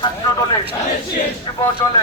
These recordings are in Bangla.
ছাত্র দলে যুব দলে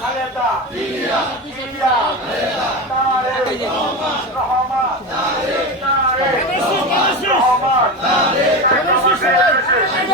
খালেদা ইলিয়া তারেক রহমান তারেক রহমান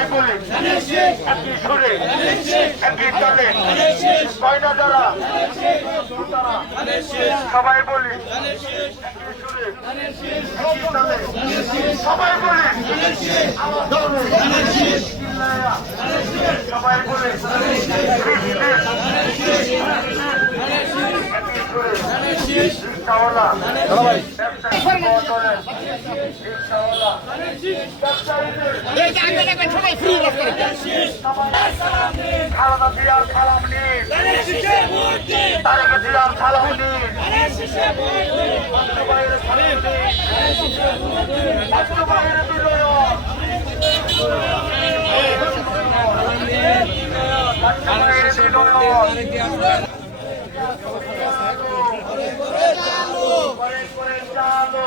সবাই বলে একই সুরে একই সবাই বলি সবাই বলে সবাই বলে রিক্সাওয়ালা খালাদা দিয়ার সালাম নিন তারেক দিয়ার সালাম নিন বাচ্চুবাইয়ের সালাম নিন বাচ্চুবাইয়ের বিনয়ন বাচ্চুবাইয়ের বিনয়ন করে করে চালো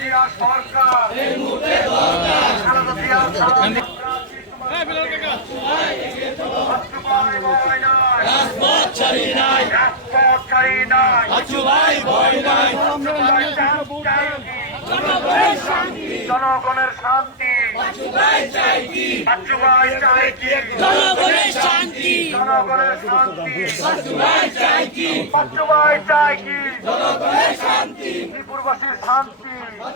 জিয়া সরকার। খালাদা জিয়া জনগণের শান্তি। জনগণের শান্তি জনগণের শান্তি। সবাই চাই কি? বাচ্চু ভাই চাই কি? জনগণের শান্তি। ত্রিপুরবাসীর শান্তি।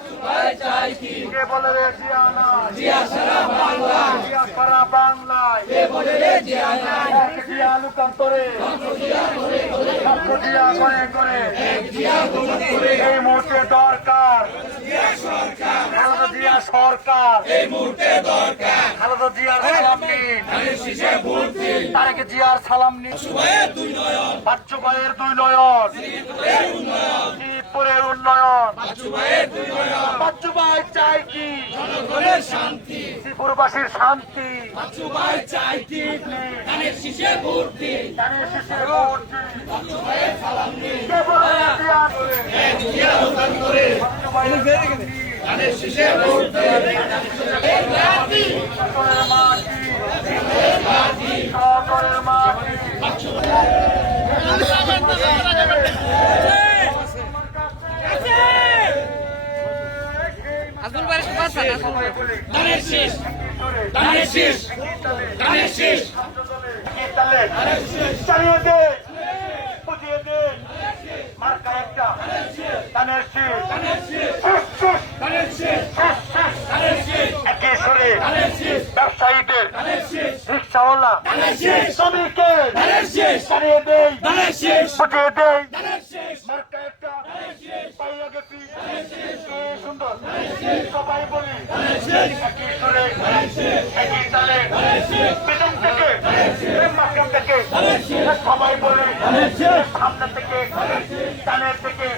সবাই চাই কি? কে বলে রে জিয়া নাই? জিয়া সারা বাংলা। জিয়া সারা বাংলায়। কে বলে রে জিয়া নাই? এক জিয়া লুকান্তরে। ছাত্র জিয়া করে করে। এই মুহূর্তে দরকার। খালেদা জিয়া সরকার। এই মুহূর্তে দরকার। খালেদা জিয়ার ধানের শীষে ভোট দিন তারেক জিয়ার সালাম নিন দুই নয়ন শ্রীপুরের উন্নয়ন সবাই দুই নয়ন বাচ্চু ভাই চাই কি শান্তি শ্রীপুরবাসীর শান্তি সবাই চাই কি ধানের শীষে দিন জানিয়ে শেষে ভোট দিন। কে বলে রে জিয়া নাই? জিয়া দোকান করে বাচ্চু ভাইয়ের সালাম নিন। ধানের শীষে ভোট শীষ শীষ চালিয়ে দে দে মার্কা একটা। শেষ, শীষ একই সুরে ব্যবসায়ীদের ধানের শীষ জানিয়ে দেই বুঝিয়ে দেই মার্কা একটা পাইয়া গেছি সুন্দর সবাই বলি একই সুরে একই তালে পেছন থেকে মাঝখান থেকে সবাই বলি সামনে থেকে টানের থেকে